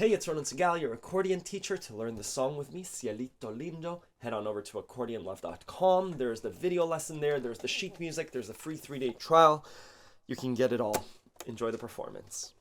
Hey, it's Ronan Segal, your accordion teacher. To learn the song with me, Cielito Lindo, head on over to accordionlove.com. There's the video lesson there, there's the sheet music, there's a free 3-day trial. You can get it all. Enjoy the performance.